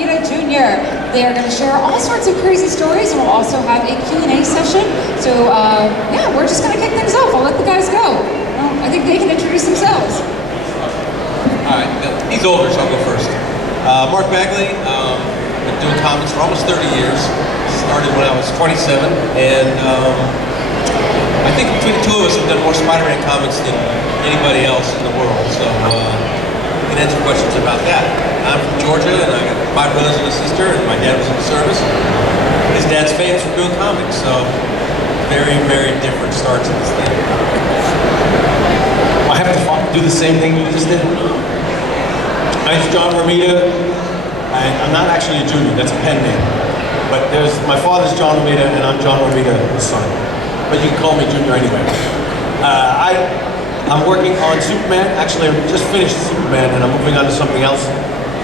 Romita Jr. They are going to share all sorts of crazy stories, and we'll also have a Q&A session. So yeah, we're just going to kick things off. I'll let the guys go. I think they can introduce themselves. All right, he's older, so I'll go first. Mark Bagley, been doing comics for almost 30 years. Started when I was 27, and I think between the two of us we've done more Spider-Man comics than anybody else in the world, so we can answer questions about that. I'm from Georgia, and I got 5 brothers and a sister, and my dad was in the service. His dad's famous for doing comics, so very, very different starts in this thing. I have to do the same thing you just did. My name's John Romita, and I'm not actually a junior, that's a pen name. But my father's John Romita, and I'm John Romita, his son. But you can call me Junior anyway. I'm working on Superman. Actually, I just finished Superman, and I'm moving on to something else.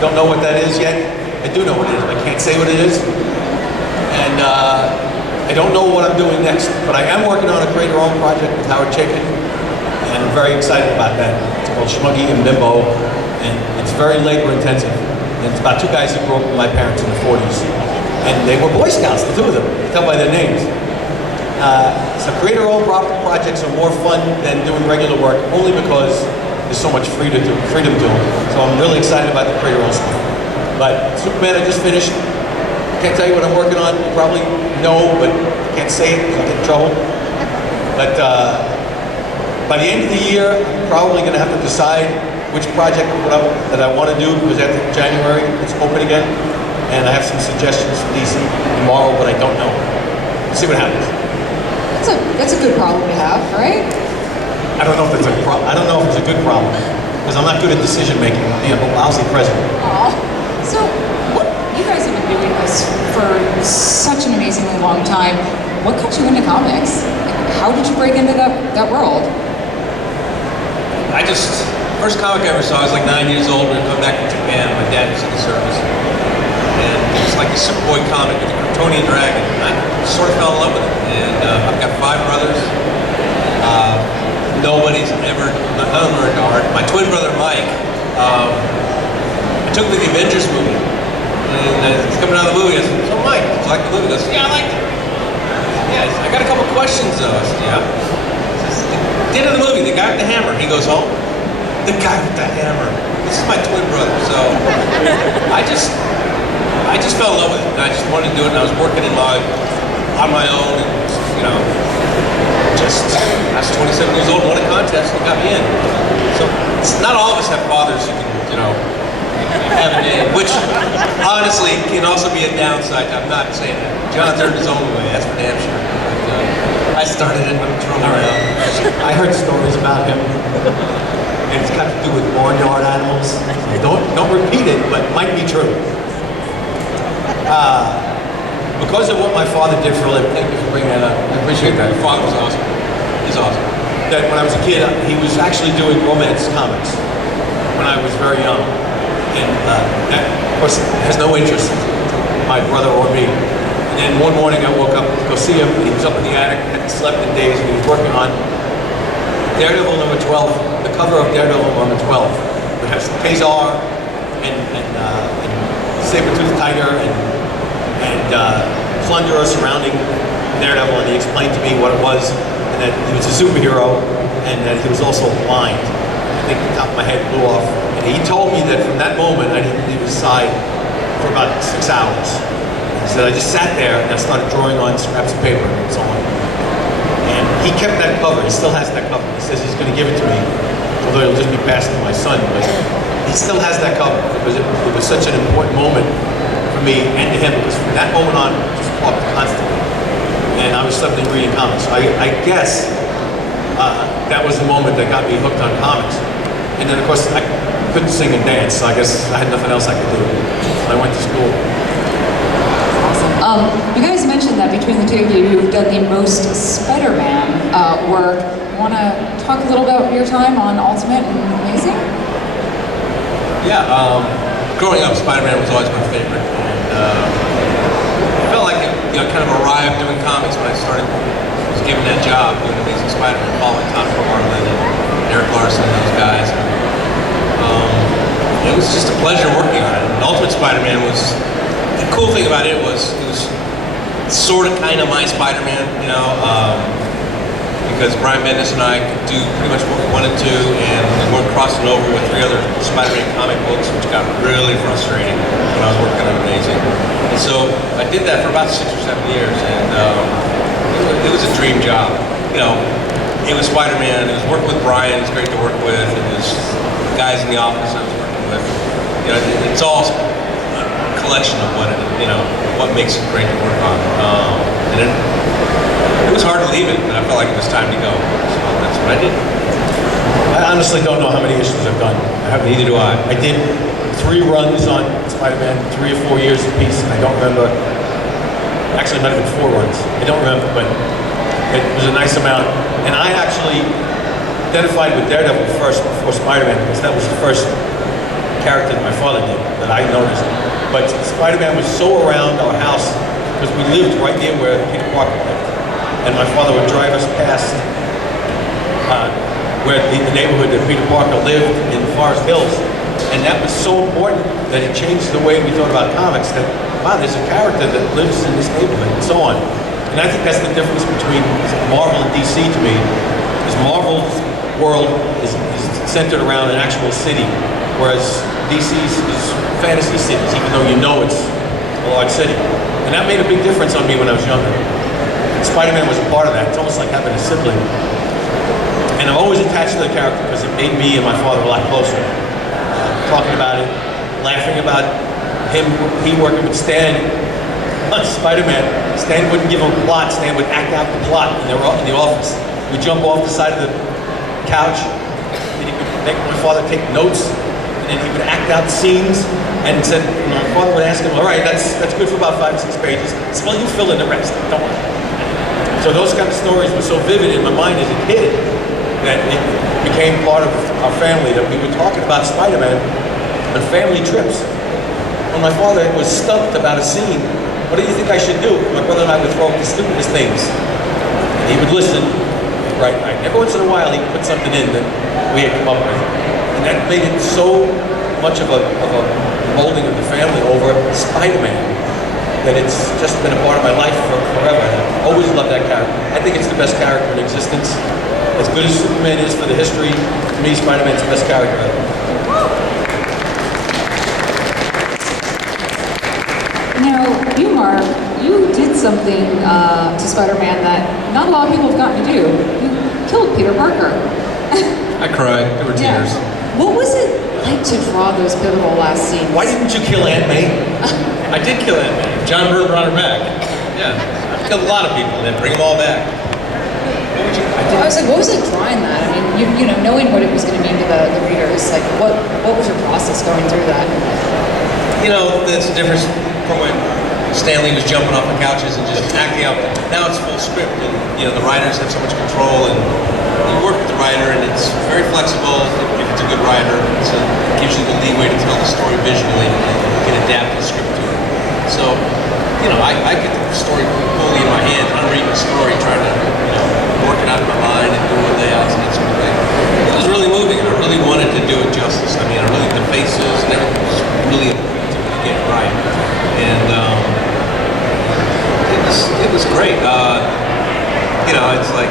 Don't know what that is yet. I do know what it is, but I can't say what it is. And I don't know what I'm doing next, but I am working on a Create Your Own project with Howard Chaykin, and I'm very excited about that. It's called Schmuggy and Bimbo, and it's very labor intensive. And it's about 2 guys who grew up with my parents in the 40s. And they were Boy Scouts, the 2 of them. You can tell by their names. So Create Your Own projects are more fun than doing regular work, only because there's so much freedom to them. So I'm really excited about the Create Your Own stuff. But Superman, I just finished. Can't tell you what I'm working on. You probably know, but can't say it because I'll get in trouble. But by the end of the year, I'm probably going to have to decide which project that I want to do, because after January, it's open again. And I have some suggestions for DC tomorrow, but I don't know. We'll see what happens. That's a good problem to have, right? I don't know if it's a problem. I don't know if it's a good problem, because I'm not good at decision making. I'm being a lousy president. Aw. So, you guys have been doing this for such an amazingly long time. What got you into comics? How did you break into that world? First comic I ever saw, I was like 9 years old. We were coming back from Japan. My dad was in the service. And it was like a Superboy comic with a Kryptonian dragon. I sort of fell in love with it. And I've got 5 brothers. Nobody's ever, none of them are in art. My twin brother Mike, I took him to the Avengers movie. And he's coming out of the movie. I said, "So Mike, did you like the movie?" He goes, "Yeah, I liked it." "Yeah, I got a couple questions though." I said, "Yeah." He says, "At the end of the movie, the guy with the hammer." He goes, "Oh, the guy with the hammer. This is my twin brother." So I just fell in love with it, and I just wanted to do it, and I was working on my own, and I was 27 years old, won a contest, and got me in. So not all of us have fathers who can, have a name, which honestly can also be a downside. I'm not saying that. John earned his own way, that's for damn sure. But, I started it, I'm throwing around. I heard stories about him. And it's got to do with barnyard animals. Don't repeat it, but it might be true. Because of what my father did for a living, thank you for bringing that up. I appreciate that. Your father was awesome. He's awesome. That when I was a kid, he was actually doing romance comics when I was very young. And that, of course, has no interest in my brother or me. And then one morning I woke up to go see him, and he was up in the attic, hadn't slept in days, and he was working on Daredevil number 12, the cover of Daredevil number 12. It has Kazar and Saber-Tooth Tiger and Plunderer surrounding Daredevil, and he explained to me what it was, and that he was a superhero, and that he was also blind. I think the top of my head blew off. And he told me that from that moment, I didn't leave his side for about 6 hours. He said, I just sat there and I started drawing on scraps of paper and so on. And he kept that cover. He still has that cover. He says he's going to give it to me, although it'll just be passed to my son. But he still has that cover because it was such an important moment for me and to him, because from that moment on, I just talked constantly. And I was suddenly reading comics. So I guess that was the moment that got me hooked on comics. And then, of course, I couldn't sing and dance, so I guess I had nothing else I could do. So I went to school. Awesome. You guys mentioned that between the 2 of you, you've done the most Spider-Man work. Want to talk a little about your time on Ultimate and Amazing? Yeah, growing up, Spider-Man was always my favorite. And I felt like it, kind of arrived doing comics when I was given that job, doing Amazing Spider-Man, following Tom Harlan and Eric Larson and those guys. it was just a pleasure working on it. And Ultimate Spider-Man was, the cool thing about it was sort of kind of my Spider-Man, you know, because Brian Bendis and I could do pretty much what we wanted to, and we weren't crossing over with 3 other Spider-Man comic books, which got really frustrating when I was working on Amazing. And so I did that for about 6 or 7 years, and it was a dream job. You know, it was Spider-Man, it was working with Brian, it was great to work with, it was guys in the office I was working with. You know, it's all a collection of what, you know, what makes it great to work on. And it was hard to leave it, but I felt like it was time to go. So that's what I did. I honestly don't know how many issues I've done. Neither do I. I did 3 runs on Spider-Man, 3 or 4 years apiece, and I don't remember. Actually, it might have been 4 runs. I don't remember, but it was a nice amount. And I actually identified with Daredevil first before Spider-Man, because that was the first character that my father did that I noticed. But Spider-Man was so around our house because we lived right near where Peter Parker lived. And my father would drive us past where the neighborhood that Peter Parker lived in Forest Hills. And that was so important that it changed the way we thought about comics, that, wow, there's a character that lives in this neighborhood and so on. And I think that's the difference between Marvel and DC to me, is Marvel's world is centered around an actual city, whereas DC's is fantasy cities, even though you know it's a large city. And that made a big difference on me when I was younger. Spider-Man was a part of that. It's almost like having a sibling. And I'm always attached to the character because it made me and my father a lot closer. Talking about it, laughing about he working with Stan on Spider-Man. Stan wouldn't give him a plot. Stan would act out the plot in the office. We'd jump off the side of the couch, and he would make my father take notes, and then he would act out scenes, and said, my father would ask him, all right, that's good for about 5 or 6 pages. He said, well, you fill in the rest, don't worry. So those kind of stories were so vivid in my mind as a kid that it became part of our family, that we were talking about Spider-Man on family trips. When my father was stumped about a scene, what do you think I should do? My brother and I would throw up the stupidest things. And he would listen, right. Every once in a while, he'd put something in that we had come up with. And that made it so much of a molding of the family over Spider-Man that it's just been a part of my life forever. And I always loved that character. I think it's the best character in existence. As good as Superman is for the history, to me, Spider-Man's the best character ever. Now, you, Mark, you did something to Spider-Man that not a lot of people have gotten to do. You killed Peter Parker. I cried. There were tears. What was it like to draw those pivotal last scenes? Why didn't you kill Aunt May? I did kill Aunt May. John Romita brought her back. Yeah, I've killed a lot of people and then bring them all back. I was like, what was it drawing that? I mean, you know, knowing what it was going to mean to the readers, like, what was your process going through that? You know, that's the difference from when Stanley was jumping off the couches and just acting out. Now it's full script, and you know the writers have so much control, and you work with the writer, and it's very flexible. If it's a good writer, it gives you the leeway to tell the story visually, and you can adapt the script to it. So, you know, I get the story fully in my hands. I'm reading the story, trying to, you know, work it out in my mind and doing layouts and that sort of thing. It was really moving, and I really wanted to do it justice. I mean, the faces and everything was really important to get it right. And it was great. You know, it's like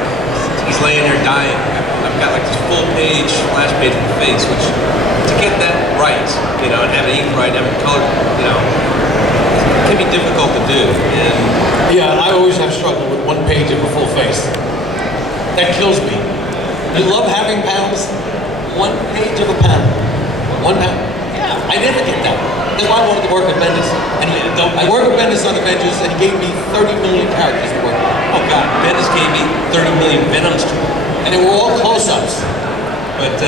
he's laying there dying. I've got like this full page, splash page of the face, which to get that right, you know, and have it ink right, have it colored, you know, it can be difficult to do. And Yeah, I always have struggled with 1 page of a full face. That kills me. You love having panels? 1 page of a panel. 1 panel. Yeah, I never get that. That's why I wanted to work with Bendis. And I worked with Bendis on Avengers, and he gave me 30 million characters to work with. oh God, Bendis gave me 30 million Venoms to work. And they were all close-ups. But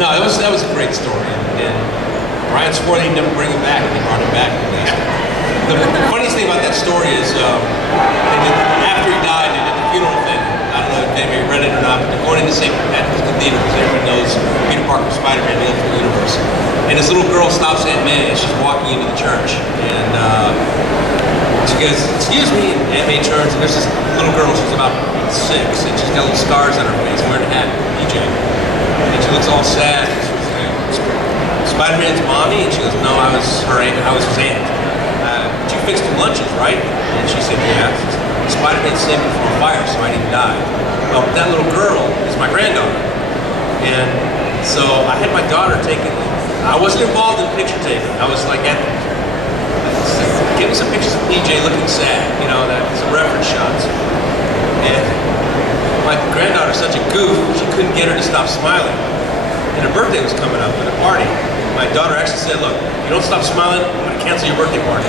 no, that was a great story. And Ryan swore they'd never bring him back, and they brought him back. The funniest thing about that story is after he died, they did the funeral thing. I don't know if anybody read it or not, but they're going into St. Patrick's Cathedral because everybody knows Peter Parker, Spider-Man, the Ultimate Universe. And this little girl stops Aunt May as she's walking into the church. And she goes, excuse me, and Aunt May turns, and there's this little girl, she's about 6, and she's got little scars on her face, wearing a hat, PJ. And she looks all sad. And she was like, Spider-Man's mommy? And she goes, no, I was his aunt. But you fixed him lunches, right? And she said, yeah. Spider-Man saved me from a fire, so I didn't die. Well, that little girl is my granddaughter. And so I had my daughter taking, I wasn't involved in picture taking. I was like, give me some pictures of PJ looking sad, you know, some reference shots. And my granddaughter's such a goof, she couldn't get her to stop smiling. And her birthday was coming up at a party. My daughter actually said, look, if you don't stop smiling, I'm gonna cancel your birthday party.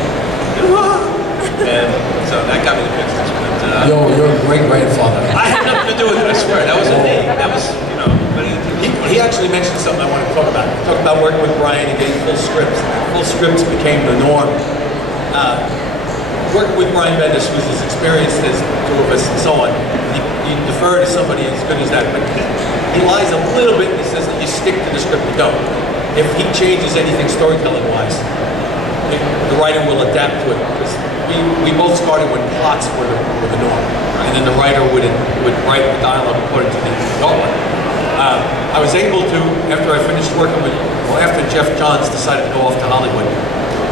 And so that got me the pictures. But, You're a great grandfather. I had nothing to do with it, I swear. That wasn't me. That was, you know, but He actually mentioned something I want to talk about. He talked about working with Brian and getting full scripts. Full scripts became the norm. Working with Brian Bendis, who's as experienced as two of us and so on, you defer to somebody as good as that. But he lies a little bit and he says that you stick to the script, you don't. If he changes anything storytelling-wise, the writer will adapt to it. Because we both started when plots were the norm. And then the writer would write the dialogue according to the outline. I was able to, after I finished working with, after Jeff Johns decided to go off to Hollywood,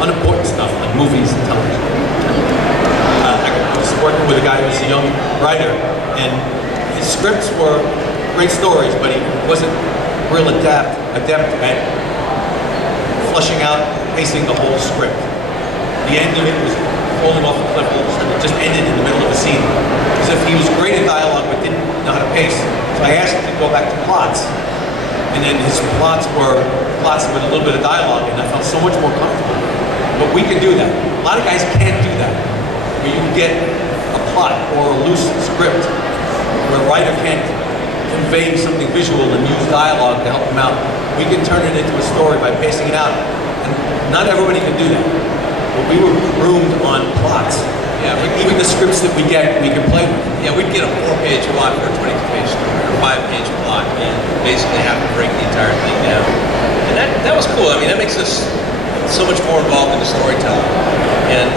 unimportant stuff like movies and television. I was working with a guy who was a young writer, and his scripts were great stories, but he wasn't real adept at flushing out, pacing the whole script. The end of it was falling off a cliff, and it just ended in the middle of a scene. As if he was great at dialogue, but didn't know how to pace. So I asked him to go back to plots. And then his plots were plots with a little bit of dialogue, and I felt so much more comfortable. But we can do that. A lot of guys can't do that. Where you can get a plot or a loose script where a writer can't convey something visual and use dialogue to help him out. We can turn it into a story by pacing it out. And not everybody can do that. But we were groomed on plots. Yeah, even the scripts that we get, we can play with. Yeah, we'd get a 4-page plot or a 22-page story or a 5-page plot and basically have to break the entire thing down. And that was cool. I mean, that makes us so much more involved in the storytelling. And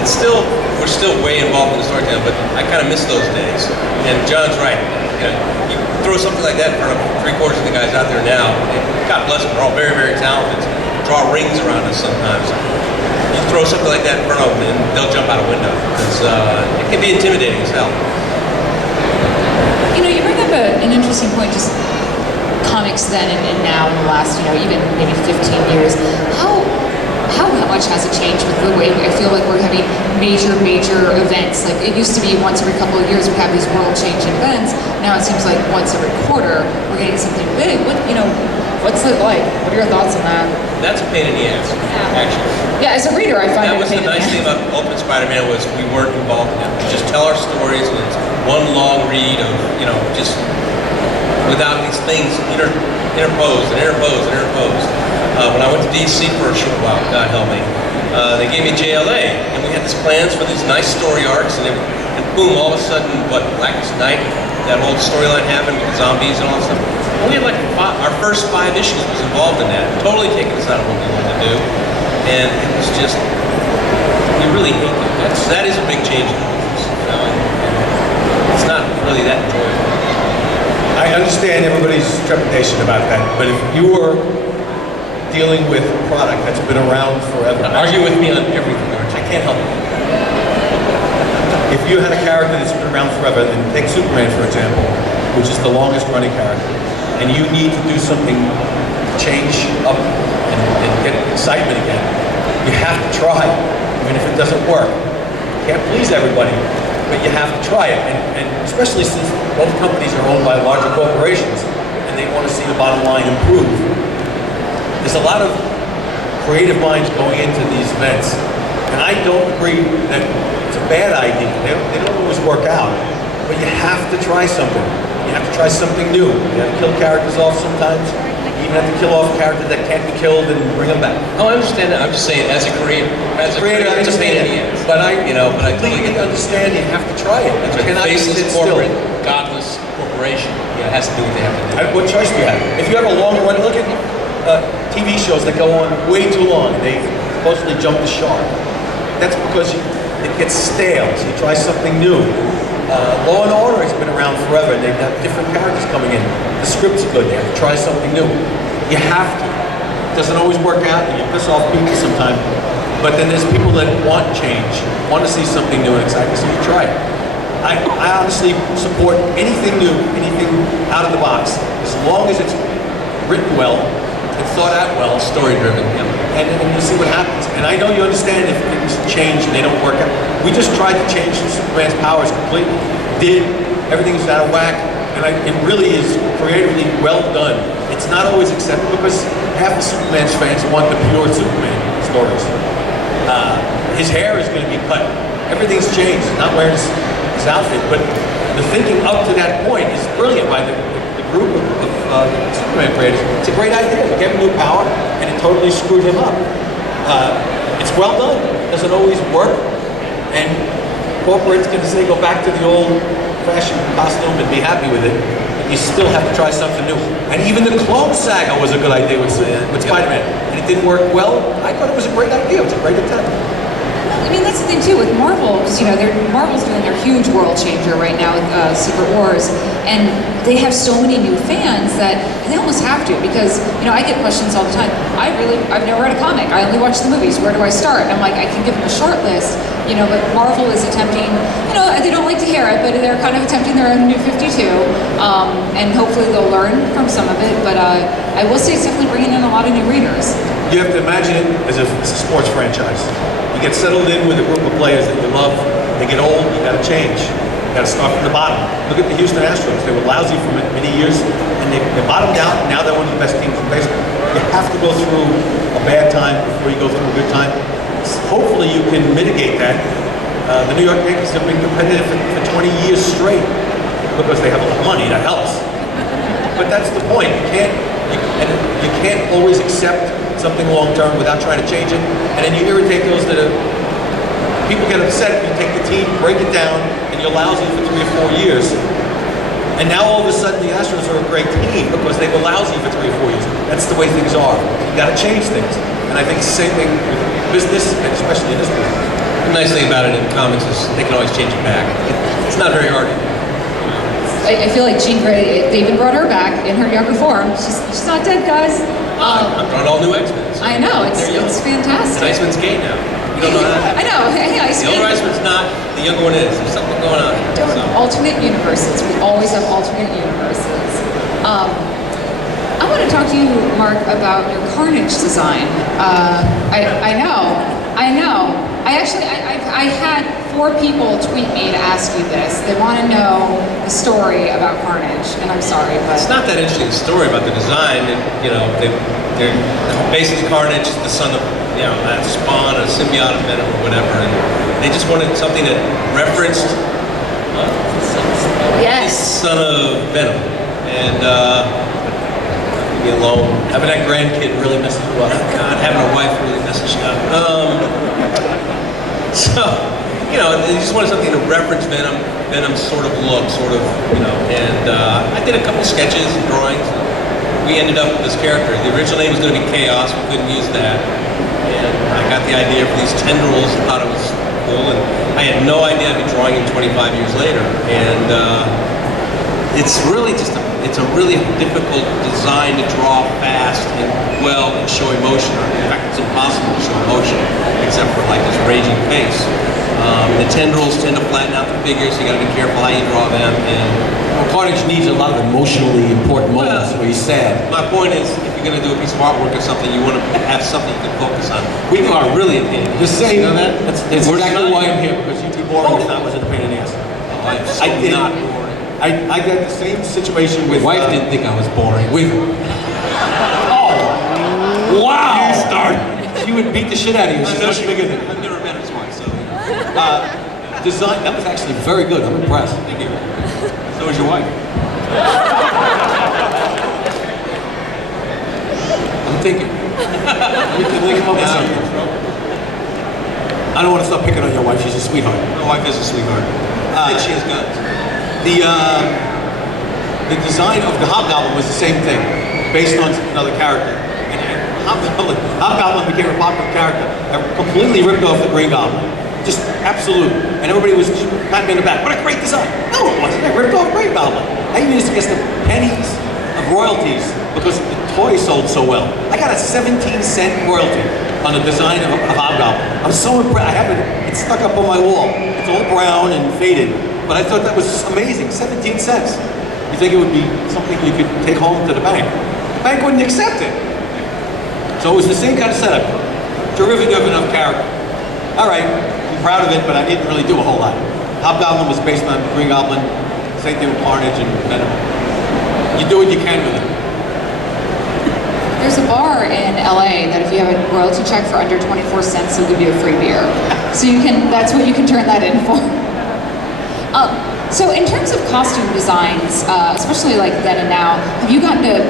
we're still way involved in the storytelling, but I kind of miss those days. And John's right. You know, you throw something like that in front of 3/4 of the guys out there now, and God bless them, they're all very, very talented. Draw rings around us sometimes. You throw something like that in front of them and they'll jump out a window. It can be intimidating as hell. You know, you bring up an interesting point, just comics then and now in the last, you know, even maybe 15 years. How much has it changed with the way I feel like we're having major events? Like it used to be once every couple of years we have these world-changing events. Now it seems like once every quarter we're getting something big. What's it like? What are your thoughts on that? That's a pain in the ass, actually. Yeah, as a reader, I find that it was the nice thing about Ultimate Spider-Man was we weren't involved in it. We just tell our stories and it's one long read of, you know, just without these things interposed. When I went to DC for a short while, God help me, they gave me JLA, and we had these plans for these nice story arcs, and boom, all of a sudden, Blackest Night, that whole storyline happened with the zombies and all that stuff. And we had like our first 5 issues was involved in that, totally taking us out of what we wanted to do, and it was just, we really hate that. That is a big change in the business, you know, and it's not really that enjoyable. I understand everybody's trepidation about that, but if you were dealing with a product that's been around forever. Argue with me on everything, Arch. I can't help it. If you had a character that's been around forever, then take Superman, for example, which is the longest running character, and you need to do something to change up and get excitement again, you have to try, even if it doesn't work. You can't please everybody, but you have to try it. And especially since both companies are owned by larger corporations, and they want to see the bottom line improve. There's a lot of creative minds going into these events, and I don't agree that it's a bad idea. They don't always work out, but you have to try something. You have to try something new. You have to kill characters off sometimes. You even have to kill off characters that can't be killed and bring them back. Oh, I understand that. I'm just saying, as a creator, it's a pain in the ass. But I completely understand you have to try it. It's a faceless corporate, godless corporation. Yeah, it has to do what they have to do. What choice do you have? If you have a long run, look at TV shows that go on way too long. They supposedly jump the shark. That's because it gets stale, so you try something new. Law and Order has been around forever, and they've got different characters coming in. The script's good, they have to try something new. You have to. It doesn't always work out, and you piss off people sometimes. But then there's people that want change, want to see something new and exciting, so you try it. I honestly support anything new, anything out of the box, as long as it's written well and thought out well. Story-driven. And you see what happens. And I know you understand if things change and they don't work out. We just tried to change Superman's powers completely. Everything's out of whack, and it really is creatively well done. It's not always accepted because half of Superman's fans want the pure Superman stories. His hair is going to be cut. Everything's changed. He's not wearing his outfit, but the thinking up to that point is brilliant by the group of Superman creators. It's a great idea. It gave him new power, and it totally screwed him up. It's well done. It doesn't always work, and corporate's going to say go back to the old-fashioned costume and be happy with it. But you still have to try something new. And even the clone saga was a good idea with Spider-Man, and it didn't work well. I thought it was a great idea. It was a great attempt. I mean, that's the thing too with Marvel, because Marvel's doing their huge world changer right now with Secret Wars, and they have so many new fans that they almost have to, because I get questions all the time. I've never read a comic. I only watch the movies. Where do I start? And I'm like, I can give them a short list, but Marvel is attempting. They don't like to hear it, but they're kind of attempting their own New 52, and hopefully they'll learn from some of it. But I will say it's definitely bringing in a lot of new readers. You have to imagine it as a sports franchise. You get settled in with a group of players that you love. They get old, you got to change. You got to start from the bottom. Look at the Houston Astros. They were lousy for many years, and they bottomed out, and now they're one of the best teams in baseball. You have to go through a bad time before you go through a good time. Hopefully you can mitigate that. The New York Yankees have been competitive for 20 years straight because they have a lot of money. That helps. But that's the point. You can't always accept something long-term without trying to change it, and then you irritate those that are, people get upset if you take the team, break it down, and you're lousy for 3 or 4 years, and now all of a sudden the Astros are a great team because they were lousy for 3 or 4 years. That's the way things are. You gotta change things, and I think it's the same thing with business, and especially in this business. The nice thing about it in comics is they can always change it back. It's not very hard. I feel like Jean Grey, they even brought her back in her younger form. She's not dead, guys. I'm drawing all new X-Men. I know, it's fantastic. And Iceman's gay now. You don't know that? I know, hey, The Iceman. older Iceman's not, the younger one is. There's something going on. Alternate universes. We always have alternate universes. I want to talk to you, Mark, about your Carnage design. I know. I had 4 people tweet me to ask you this. They want to know the story about Carnage, and I'm sorry, but It's not that interesting a story about the design. They're basically Carnage is the son of, that spawn, a symbiote of Venom or whatever, and they just wanted something that referenced yes, son of Venom. And leave me alone. Having that grandkid really messes you up. God, having a wife really messes you up. So, they just wanted something to reference Venom's sort of look, and I did a couple sketches and drawings. We ended up with this character. The original name was going to be Chaos. We couldn't use that. And I got the idea for these tendrils and thought it was cool. And I had no idea I'd be drawing him 25 years later. And it's really it's a really difficult design to draw fast and well and show emotion. In fact, it's impossible to show emotion except for like this raging face. The tendrils tend to flatten out the figures, so you got to be careful how you draw them. And Carnage needs a lot of emotionally important moments where he's sad. my point is, if you're going to do a piece of artwork or something, you want to have something you can focus on. We are really a pain in the ass. Just saying, You know that? that's exactly why I'm here, because you'd be boring if I wasn't a pain in the ass. I'm so I did. not boring. I got the same situation with... Wife didn't think I was boring. With... Oh! Wow! You start. She would beat the shit out of you. She's much bigger than you. I've never met her twice, so. Design, that was actually very good. I'm impressed. Thank you. So is your wife. I'm thinking. We can come up with something. I don't want to stop picking on your wife. She's a sweetheart. My wife is a sweetheart. I think she has guns. The design of the Hobgoblin was the same thing, based on another character. And Hobgoblin became a popular character. I completely ripped off the Green Goblin. Just absolute. And everybody was patting me in the back. What a great design. No, it wasn't. I ripped off Green Goblin. I used to get the pennies of royalties because the toy sold so well. I got a 17-cent royalty on the design of Hobgoblin. I'm so impressed. I have it. It's stuck up on my wall. It's all brown and faded, but I thought that was amazing. 17 cents. You think it would be something you could take home to the bank? The bank wouldn't accept it. So it was the same kind of setup. Derivative enough character. All right, I'm proud of it, but I didn't really do a whole lot. Hobgoblin was based on Green Goblin. Same thing with Carnage and Venom. You do what you can with it. There's a bar in LA that if you have a royalty check for under 24 cents, they'll give you a free beer. So that's what you can turn that in for. So in terms of costume designs, especially like then and now, have you gotten to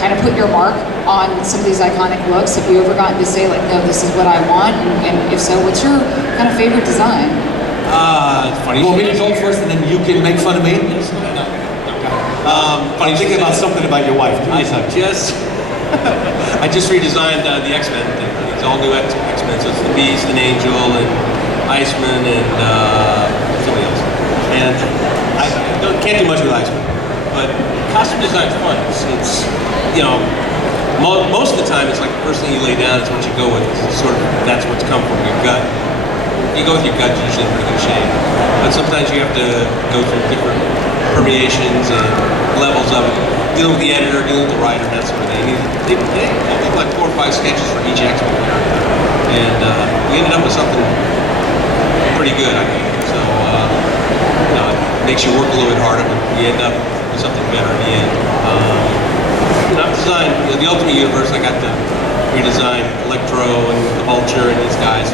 kind of put your mark on some of these iconic looks? Have you ever gotten to say like, no, this is what I want? And if so, what's your kind of favorite design? It's funny. You want me to go first and then you can make fun of me? I'm thinking about something about your wife. I just redesigned the X-Men. It's all new X-Men. So it's the Beast and Angel and Iceman and somebody else. And I can't do much with Iceman, but costume design's fun. It's most of the time it's like the first thing you lay down is what you go with. It's sort of that's what's come from your gut. You go with your gut, usually in pretty good shape. But sometimes you have to go through different permeations and levels of it. Dealing with the editor, dealing with the writer, that sort of thing. They did like 4 or 5 sketches for each X-Men character. And we ended up with something pretty good, I think. So, it makes you work a little bit harder, but you end up with something better in the end. I've designed the Ultimate Universe. I got to redesign Electro and the Vulture and these guys.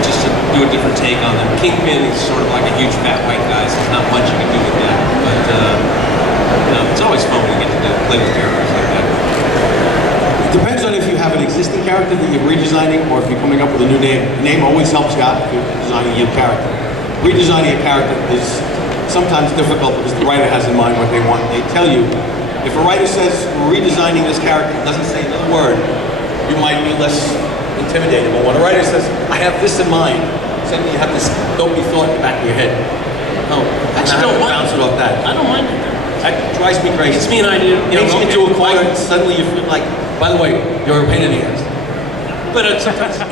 Just to do a different take on them. Kingpin is sort of like a huge fat white guy, so there's not much you can do with that. But it's always fun when you get to play with characters like that. It depends on if you have an existing character that you're redesigning or if you're coming up with a new name. The name always helps you out if you're designing a new character. Redesigning a character is sometimes difficult because the writer has in mind what they want. They tell you, if a writer says, we're redesigning this character, doesn't say another word, you might be less intimidated. But when a writer says, I have this in mind, suddenly you have this dopey thought in the back of your head. No, Actually, don't bounce it off that. I don't mind it. That drives me crazy. It's me an idea. Makes you into a corner and suddenly you feel like, by the way, you're a pain in the ass. But sometimes it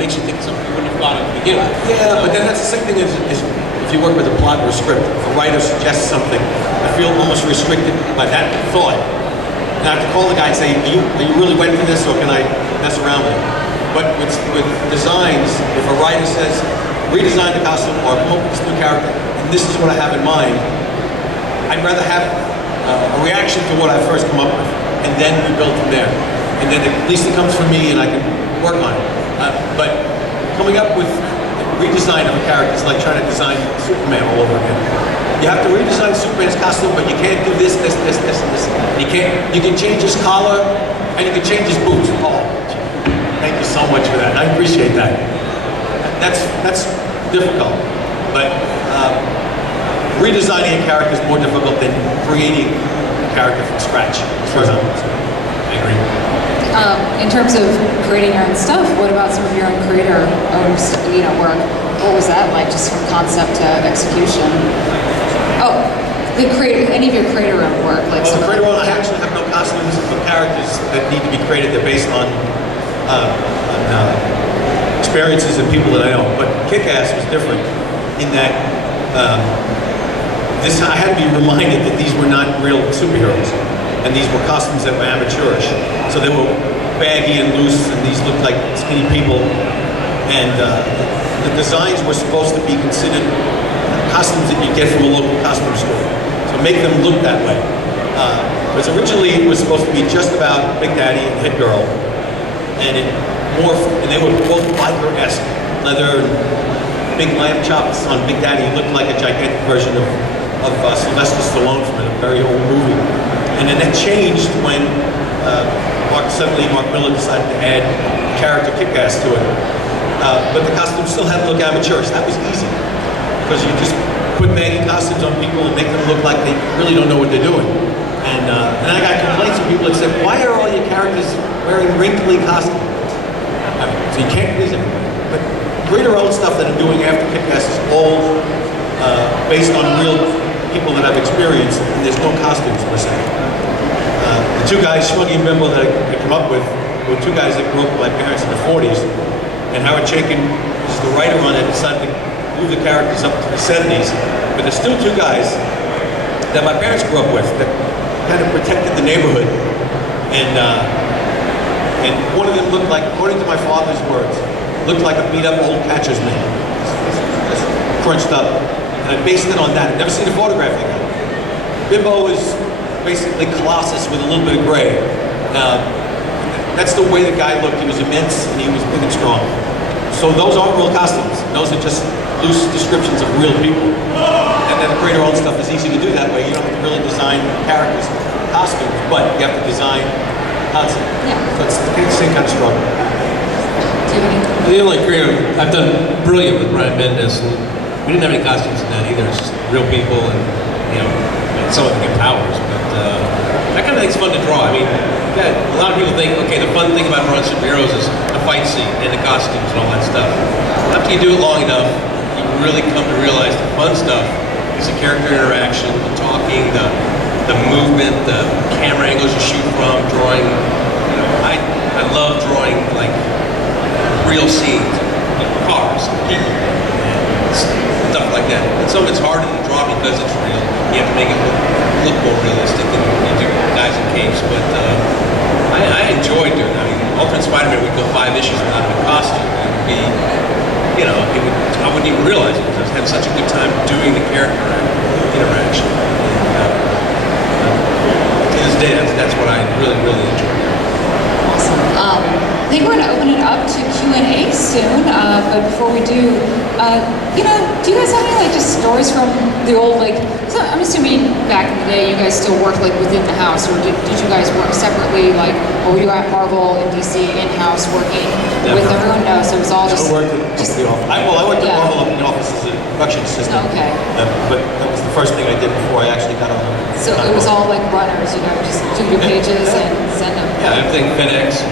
makes you think something you wouldn't have thought of to begin with. Yeah, but then that's the same thing is if you work with a plot or a script, if a writer suggests something, I feel almost restricted by that thought. And I have to call the guy and say, are you really waiting for this or can I mess around with it? But with designs, if a writer says, redesign the costume or come up with this new character, and this is what I have in mind, I'd rather have a reaction to what I first come up with, and then we build from there. And then at least it comes from me and I can work on it. But coming up with redesign of a character is like trying to design Superman all over again. You have to redesign Superman's costume, but you can't do this, and this. You can change his collar, and you can change his boots. Oh, thank you so much for that. I appreciate that. That's difficult, but redesigning a character is more difficult than creating a character from scratch, as far as I'm concerned. I agree. In terms of creating your own stuff, what about some of your own creator-owned work? What was that like, just from concept to execution? Oh, any of your creator-owned work, like well, some creator-owned, I actually have no costumes for characters that need to be created. They're based on experiences and people that I know. But Kick-Ass was different in that I had to be reminded that these were not real superheroes. And these were costumes that were amateurish. So they were baggy and loose, and these looked like skinny people. And the designs were supposed to be considered costumes that you get from a local costume store. So make them look that way. Because originally it was supposed to be just about Big Daddy and Hit Girl. And it morphed, and they were both biker-esque. Leather and big lamb chops on Big Daddy. He looked like a gigantic version of Sylvester Stallone from a very old movie. And then that changed when Mark Miller decided to add character Kick-Ass to it. But the costume still had to look amateurish. That was easy. Because you just put baggy costumes on people and make them look like they really don't know what they're doing. And I got complaints from people that said, why are all your characters wearing wrinkly costumes? So you can't please everybody. But creator-owned stuff that I'm doing after Kick-Ass is all based on real people that I've experienced, and there's no costumes per se. The two guys, Shmuggy and Bimbo, that I come up with were two guys that grew up with my parents in the 40s, and Howard Chaykin is the writer on it, decided to move the characters up to the 70s, but there's still two guys that my parents grew up with that kind of protected the neighborhood, and one of them looked like, according to my father's words, looked like a beat-up old catcher's man, just crunched up, and I based it on that. I've never seen a photograph like that. Bimbo is basically Colossus with a little bit of gray. That's the way the guy looked. He was immense, and he was big and strong. So those aren't real costumes. Those are just loose descriptions of real people. And then the creator own stuff is easy to do that way. You don't have to really design characters, costumes, but you have to design concept. Yeah. So it's the same kind of struggle. Do you have any? The only creative I've done brilliant with Brian Bendis, and we didn't have any costumes in that either. It's just real people, and some of them get powers. But that kind of thing's fun to draw. I mean, a lot of people think, okay, the fun thing about drawing superheroes is the fight scene and the costumes and all that stuff. After you do it long enough, you really come to realize the fun stuff is the character interaction, the talking, the movement, the camera angles you shoot from, drawing. I love drawing like real scenes, cars, people, and stuff like that. And some of it's harder to draw because it's real. You have to make it look more realistic than you do guys in capes. But I enjoyed doing that. I mean, Ultimate Spider-Man would go 5 issues without a costume. It would be, I wouldn't even realize it because I was having such a good time doing the character interaction. And, to this day, that's what I really, really enjoy. Awesome. I think we're going to open it up to Q&A soon, but before we do, do you guys have any just stories from the old, so I'm assuming back in the day you guys still worked within the house, or did you guys work separately, or were you at Marvel in DC in-house working with everyone? No, so it was all I worked at the office. I worked at Marvel in the office as a production assistant. Okay. But that was the first thing I did before I actually got on. So it was all runners, just do your pages and send them. Yeah, everything FedEx,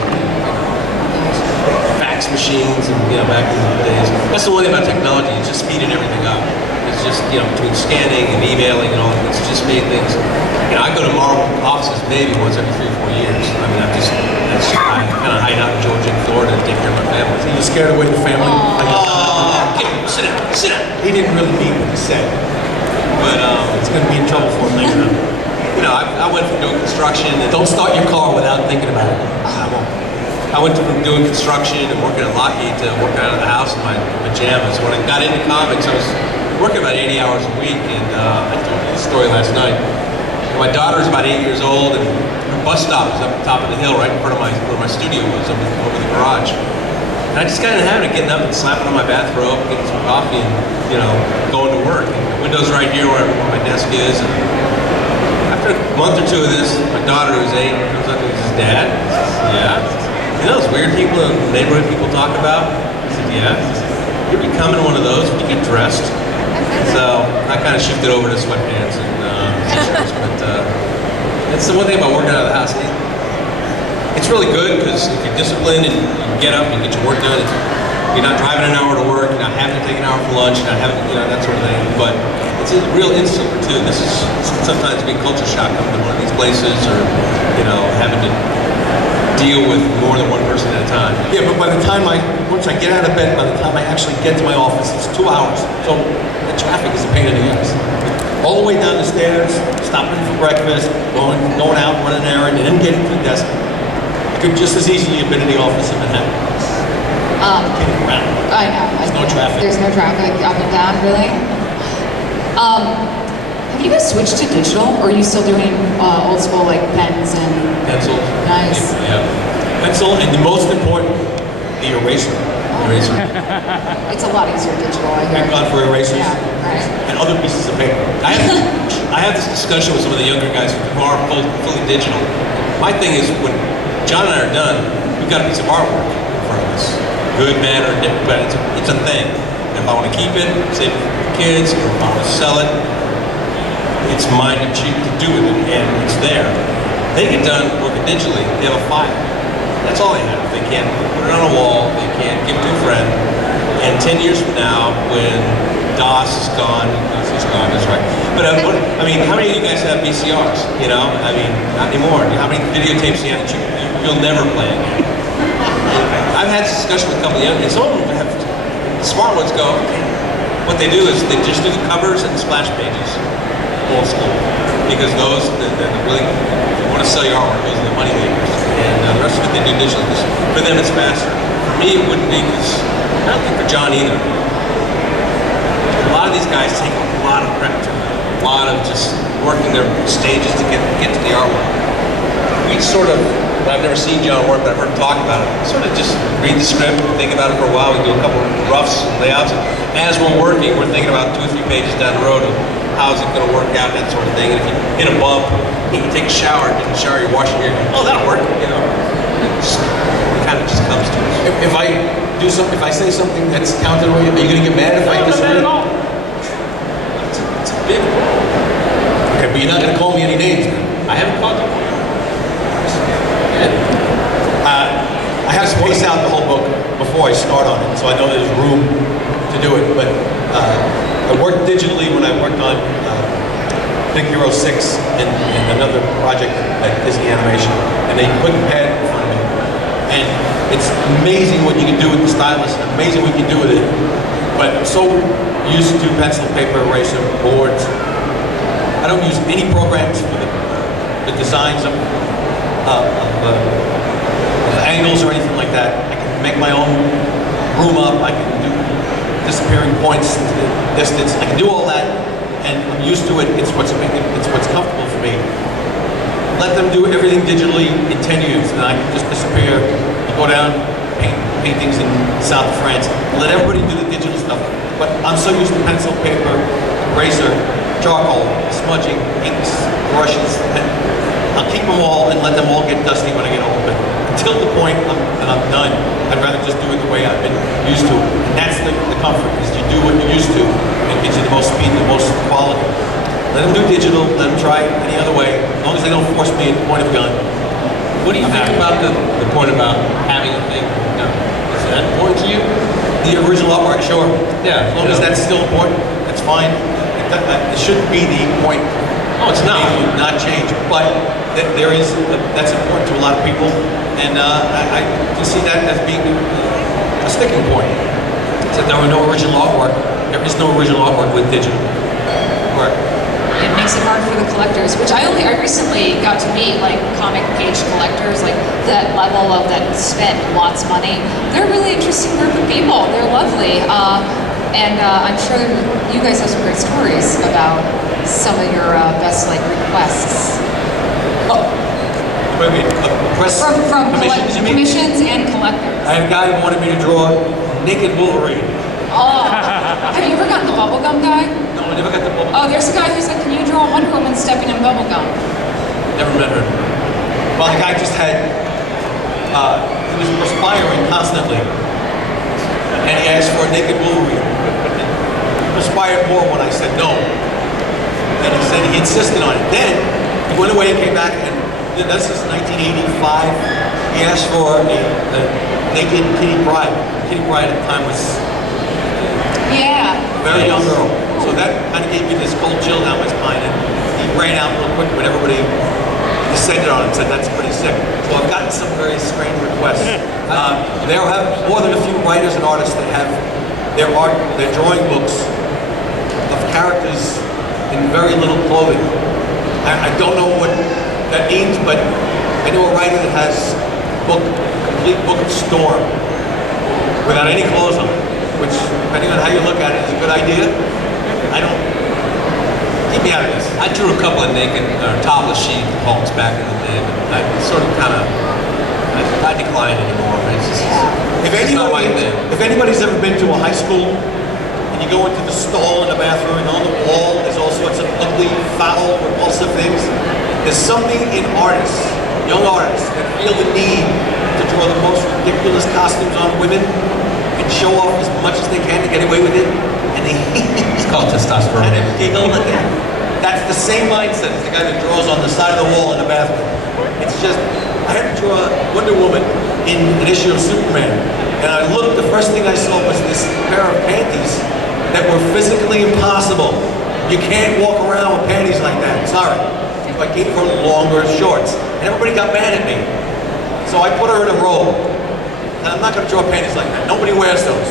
fax machines, and back in the days. That's the one thing about technology, it's just speeding everything up. It's just, between scanning and emailing and all that, it's just made things. I go to Marvel offices maybe once every 3 or 4 years. I mean, I kind of hide out in Georgia and Florida to take care of my family. So you scared away the family? Sit down. He didn't really mean what he said. But it's going to be in trouble for him later. I went from doing construction and Don't start your car without thinking about it. I won't. I went from doing construction and working at Lockheed to working out of the house in my pajamas. When I got into comics, I was working about 80 hours a week, and I told you the story last night. My daughter is about 8 years old, and her bus stop is up at the top of the hill right in front of where my studio was, over the garage. And I just got in the habit of getting up and slapping on my bathrobe, getting some coffee, and going to work. And the window's right here where my desk is. And after a month or two of this, my daughter, who's 8, comes up and says, "Dad?" I says, "Yeah." "You know those weird people in the neighborhood people talk about?" I said, "Yeah." She says, "You're becoming one of those when you get dressed." So I kind of shifted over to sweatpants and t-shirts, but that's the one thing about working out of the house. It's really good because if you're disciplined and you get up and get your work done, you're not driving an hour to work, you're not having to take an hour for lunch, you're not having, that sort of thing. But it's a real insult too. This is sometimes a big culture shock coming to one of these places, or having to deal with more than one person at a time. Yeah, but by the time once I get out of bed, by the time I actually get to my office, it's 2 hours. So the traffic is a pain in the ass. All the way down the stairs, stopping for breakfast, going out, running an errand, and then getting to the desk. You could just as easily have been in the office in Manhattan. Getting around. I know. There's no traffic. There's no traffic up and down, really. Have you guys switched to digital, or are you still doing old school pens and Pencil. Nice. Yeah. Pencil, and the most important, the eraser. Eraser. It's a lot easier digital, I hear. Thank God for erasers. Yeah, right. And other pieces of paper. I have this discussion with some of the younger guys who are fully digital. My thing is, when John and I are done, we've got a piece of artwork in front of us. Good, bad, or different, but it's a thing. And if I want to keep it, save it for kids, or if I want to sell it, it's mine to choose to do with it, and it's there. They get done working digitally, they have a file. That's all they have. They can't put it on a wall, they can't give it to a friend. And 10 years from now, when DOS is gone. It's gone, that's right. But I mean, how many of you guys have VCRs? You know, I mean, not anymore. How many videotapes do you have that you'll never play again? I've had this discussion with a couple of young kids. Some of them have, the smart ones go, what they do is they just do the covers and the splash pages, old school. Because those, they're really, if you want to sell your artwork, those are the money makers. And the rest of it they do digitally. For them it's faster. For me it wouldn't be, because I don't think for John either. A lot of these guys take a lot of prep to it. A lot of just working their stages to get to the artwork. We sort of, I've never seen John work, but I've heard him talk about it. Sort of just read the script, think about it for a while. We do a couple of roughs and layouts. And as we're working, we're thinking about 2 or 3 pages down the road of how's it going to work out, that sort of thing. And if you hit a bump, you can take a shower. In the shower, you're washing your hair. Oh, that'll work. You know, it kind of just comes to us. If I do something, if I say something that's counter to you, are you going to get mad if I disagree? No, it's a big world. Okay, but you're not going to call me any names, man. I haven't called you. I have to pace out the whole book before I start on it, so I know there's room to do it. But I worked digitally when I worked on Big Hero 6 and another project at Disney Animation, and they put the pad in front of me. And it's amazing what you can do with the stylus, amazing what you can do with it. But I'm so used to pencil, paper, eraser, boards. I don't use any programs for the designs of angles or anything like that. I can make my own room up. I can do disappearing points into the distance. I can do all that, and I'm used to it. It's what's comfortable for me. Let them do everything digitally in 10 years, and I can just disappear. I'll go down, paint paintings in south of France. Let everybody do the digital stuff. But I'm so used to pencil, paper, eraser, charcoal, smudging, inks, brushes, and I'll keep them all and let them all get dusty when I get home. But until the point that I'm done, I'd rather just do it the way I've been used to. And that's the comfort, is you do what you're used to, and it gets you the most speed, the most quality. Let them do digital, let them try it any other way, as long as they don't force me at the point of gun. What do you think about the point about having a thing done? Is that important to you? The original artwork, sure. Yeah. As long as that's still important, that's fine. It shouldn't be the point. Oh, it's not. Not change, but there is, that's important to a lot of people, and I can see that as being a sticking point. So there were no original artwork. There is no original artwork with digital. Correct. It makes it hard for the collectors, which I recently got to meet, like, comic page collectors, like that level of that spent lots of money. They're a really interesting group of people. They're lovely, and I'm sure you guys have some great stories about some of your best, like, requests. Oh, wait a minute. Press From commissions, you mean? commissions and collectors. I have a guy who wanted me to draw naked Wolverine. Oh, have you ever gotten the bubblegum guy? No, I never got the bubble. Oh, there's a guy who's like, can you draw Wonder Woman stepping in bubblegum? Never met her. Well, the guy just had, he was perspiring constantly. And he asked for a naked Wolverine. He perspired more when I said no. And he said he insisted on it. Then, he went away and came back, and this is 1985. He asked for a naked Kitty Pryde. Kitty Pryde at the time was Yeah. a very young girl. So that kind of gave me this cold chill down my spine, and he ran out real quick when everybody descended on him and said, that's pretty sick. So I've gotten some very strange requests. They'll have more than a few writers and artists that have their drawing books of characters in very little clothing. I don't know what that means, but I know a writer that has a complete book of Storm without any clothes on, which, depending on how you look at it, is a good idea. I don't. Keep me out of this. I drew a couple of naked, topless sheep poems back in the day, but I sort of kind of, I decline anymore. It's just, it's not my thing. If anybody's ever been to a high school and you go into the stall in the bathroom and on the wall there's all sorts of ugly, foul, repulsive things, there's something in artists, young artists, that feel the need to draw the most ridiculous costumes on women and show off as much as they can to get away with it, and they It's called testosterone. and they giggle at that. That's the same mindset as the guy that draws on the side of the wall in the bathroom. It's just, I had to draw Wonder Woman in an issue of Superman, and I looked, the first thing I saw was this pair of panties that were physically impossible. You can't walk around with panties like that. Sorry. So I gave her longer shorts, and everybody got mad at me. So I put her in a robe, and I'm not going to draw panties like that. Nobody wears those.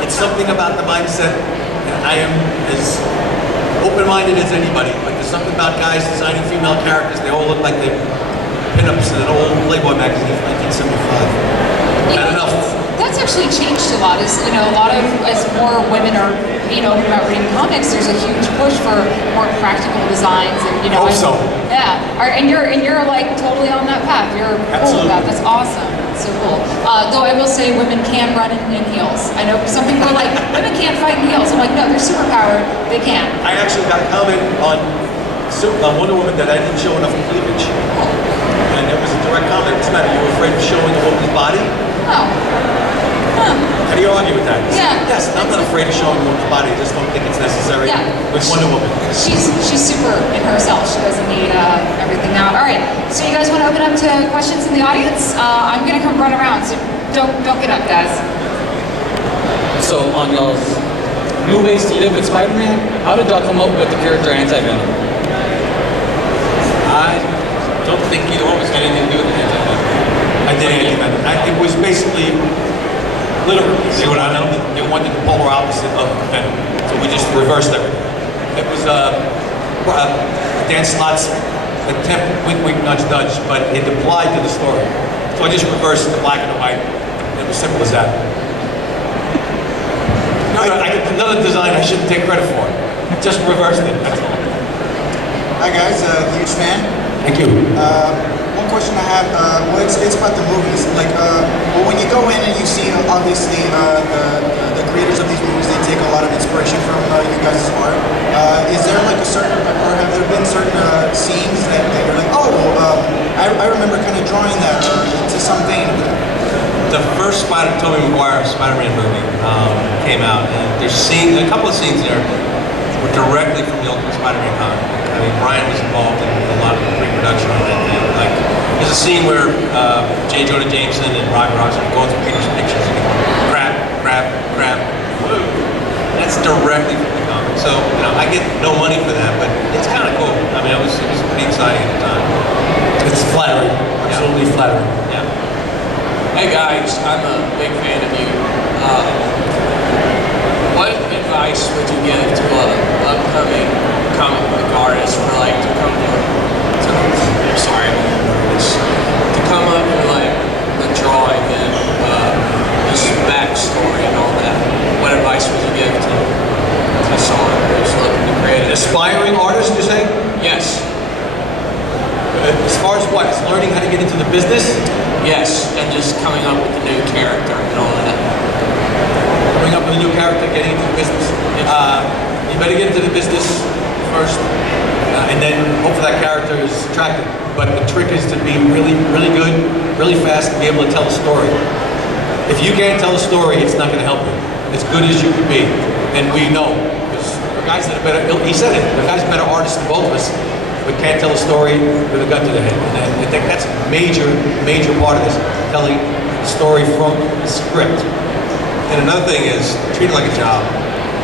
It's something about the mindset, and I am as open-minded as anybody, but there's something about guys designing female characters. They all look like they're pinups in an old Playboy magazine from 1975. Not enough. That's actually changed a lot. A lot of as more women are open about reading comics, there's a huge push for more practical designs and Hope so. Yeah, and you're like totally on that path. You're cool with that. That's awesome. So cool. Though I will say women can run in heels. I know some people are like, women can't fight in heels. I'm like, no, they're superpowered. They can. I actually got a comment on Wonder Woman that I didn't show enough cleavage. And it was a direct comment. What's the matter? You were afraid of showing a woman's body? Oh. Huh. How do you argue with that? Yeah. Yes, I'm not afraid of showing a woman's body. I just don't think it's necessary with Wonder Woman. She's super in herself. She doesn't need everything out. All right. So you guys want to open up to questions in the audience? I'm gonna come run around. So don't get up, guys. So on those movies you did with Spider-Man, how did y'all come up with the character Anti-Venom? I don't think either one of us had anything to do with it. I did Anti-Venom. It was basically, literally, see what I know? They wanted the polar opposite of Venom. So we just reversed everything. It was Dan Slott's attempt, wink, nudge, nudge, but it applied to the story. So I just reversed the black and the white. It was simple as that. Another design I shouldn't take credit for. Just reversed it, that's all. Hi guys, huge fan. Thank you. One question I have, well, it's about the movies. Like, well, when you go in and you see, obviously, the creators of these movies, they take a lot of inspiration from you guys' art. Is there like a certain, or have there been certain scenes that you're like, oh, well, I remember kind of drawing that to some vein of that? The first Tobey Maguire Spider-Man movie came out, and there's a couple of scenes there were directly from the Ultimate Spider-Man comic. I mean, Brian was involved in a lot of the pre-production on that thing. Like, there's a scene where J. Jonah Jameson and Robbie Ross are going through Peter's pictures and crap. Woo. That's directly from the comic. So, I get no money for that, but it's kind of cool. I mean, it was pretty exciting at the time. It's flattering, absolutely flattering. Yeah. Hey guys, I'm a big fan of you. What advice would you give to an upcoming comic book artist for like to come up with like the drawing and this backstory and all that? What advice would you give to someone who's looking to create An it? aspiring artist, you say? Yes, As far as what? Is learning how to get into the business? yes, and just coming up with a new character and all that. Coming up with a new character, getting into the business. You better get into the business first, and then hopefully that character is attractive. But the trick is to be really, really good, really fast, and be able to tell a story. If you can't tell a story, it's not going to help you. As good as you can be, and we know, because the guys that are better, he said it, the guy's better artists than both of us, but can't tell a story with a gun to the head. And I think that's a major, major part of this, telling a story from a script. And another thing is, treat it like a job.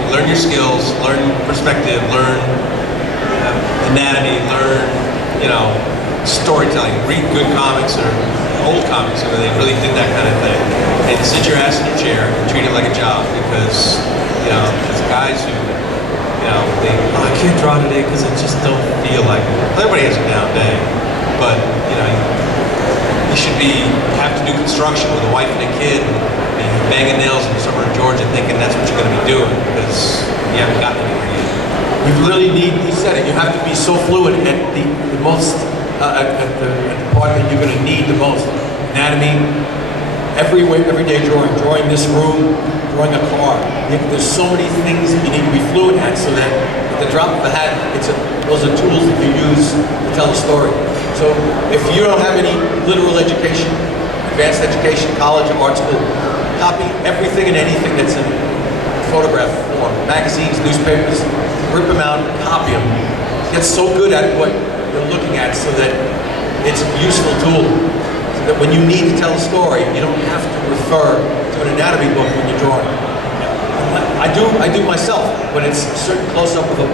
You learn your skills, learn perspective, learn anatomy, learn, storytelling. Read good comics or old comics where they really did that kind of thing. And sit your ass in your chair and treat it like a job because, there's guys who, I can't draw today because I just don't feel like it. Everybody has a down day, but, you should have to do construction with a wife and a kid and be banging nails in summer in Georgia thinking that's what you're going to be doing because you haven't gotten anywhere yet. You really need, he said it, you have to be so fluid at the most, at the part that you're going to need the most. Anatomy, everyday drawing this room, drawing a car. There's so many things that you need to be fluid at so that at the drop of a hat, those are tools that you use to tell a story. So if you don't have any literal education, advanced education, college or art school, copy everything and anything that's in photograph form, magazines, newspapers, rip them out, copy them. Get so good at what you're looking at so that it's a useful tool. So that when you need to tell a story, you don't have to refer to an anatomy book when you're drawing. I do myself when it's a certain close-up of a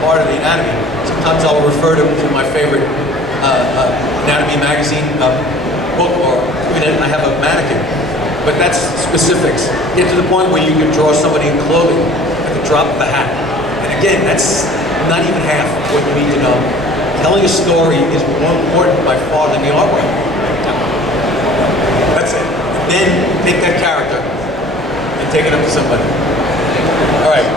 part of the anatomy. Sometimes I'll refer to my favorite anatomy magazine book, or even I have a mannequin. But that's specifics. Get to the point where you can draw somebody in clothing at the drop of a hat. And again, that's not even half what you need to know. Telling a story is more important by far than the artwork. That's it. Then take that character and take it up to somebody. All right.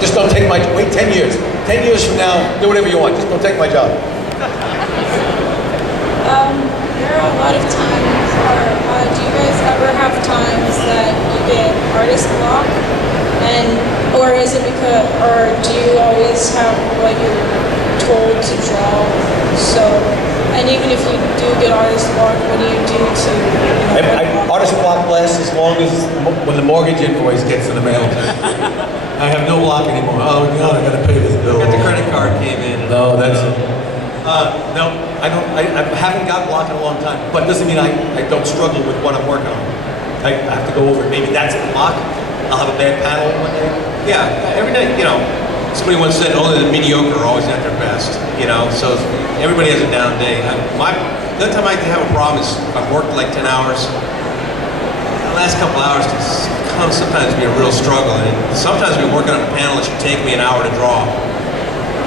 Just don't take my, wait 10 years. 10 years from now, do whatever you want. Just don't take my job. There are a lot of times, or do you guys ever have times that you get artist block? Or is it because, or do you always have what you're told to draw? So, and even if you do get artist block, what do you do to? Artist block lasts as long as when the mortgage invoice gets in the mail. I have no block anymore. Oh God, I gotta pay this bill. Got the credit card came in. No, that's it. No, I don't. I haven't got block in a long time, but doesn't mean I don't struggle with what I'm working on. I have to go over. Maybe that's a block. I'll have a bad panel one day. Yeah, every day, you know, somebody once said only the mediocre are always at their best, you know, so everybody has a down day. The other time I have a problem is if I've worked like 10 hours, the last couple hours can sometimes be a real struggle. And sometimes we're working on a panel that should take me an hour to draw,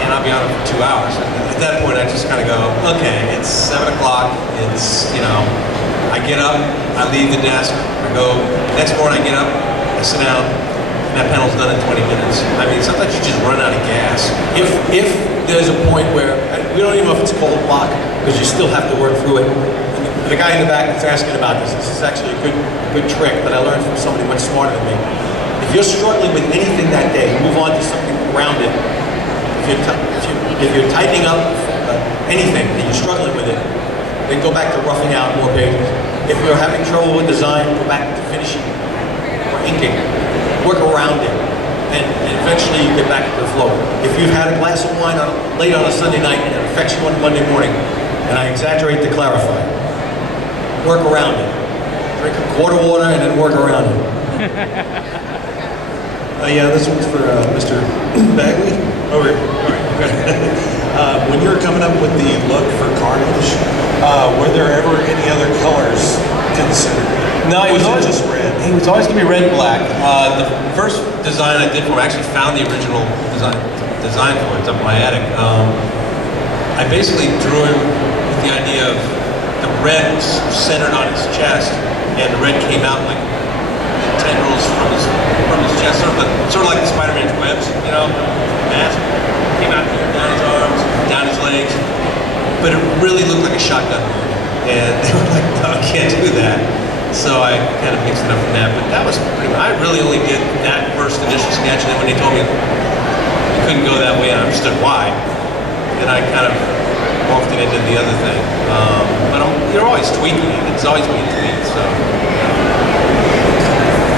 and I'll be on it for 2 hours. At that point, I just kind of go, okay, it's 7 o'clock, it's, you know, I get up, I leave the desk, I go, next morning I get up, I sit down, and that panel's done in 20 minutes. I mean, sometimes you just run out of gas. If there's a point where, we don't even know if it's called a block, because you still have to work through it. And the guy in the back that's asking about this is actually a good trick that I learned from somebody much smarter than me. If you're struggling with anything that day, move on to something around it. If you're tightening up anything and you're struggling with it, then go back to roughing out more pages. If you're having trouble with design, go back to finishing or inking. Work around it, and eventually you get back to the flow. If you've had a glass of wine late on a Sunday night and it affects you on Monday morning, and I exaggerate to clarify, work around it. Drink a quart of water and then work around it. Yeah, this one's for Mr. Bagley. Oh, all right. Okay. When you were coming up with the look for Carnage, were there ever any other colors considered? No, it was always just red. He was always gonna be red and black. The first design I did for him, I actually found the original design for him. It's up in my attic. I basically drew him with the idea of the red centered on his chest, and the red came out like tendrils from his chest, sort of like the Spider-Man's webs, you know, mask. Came out here, down his arms, down his legs, but it really looked like a shotgun wound. And they were like, no, I can't do that. So I kind of mixed it up from that, but that was pretty much, I really only did that first initial sketch, and then when they told me you couldn't go that way, and I understood why, then I kind of morphed it into the other thing. But you're always tweaking it, it's always being tweaked, so.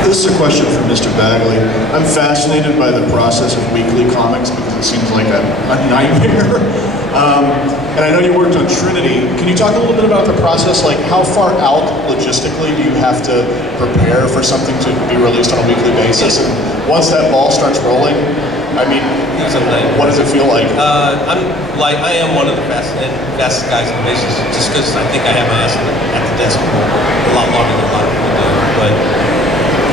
This is a question for Mr. Bagley. I'm fascinated by the process of weekly comics because it seems like a nightmare. And I know you worked on Trinity. Can you talk a little bit about the process? Like, how far out logistically do you have to prepare for something to be released on a weekly basis? And once that ball starts rolling, I mean, what does it feel like? I am one of the fastest guys in the business, just because I think I have my ass at the desk a lot longer than a lot of people do. But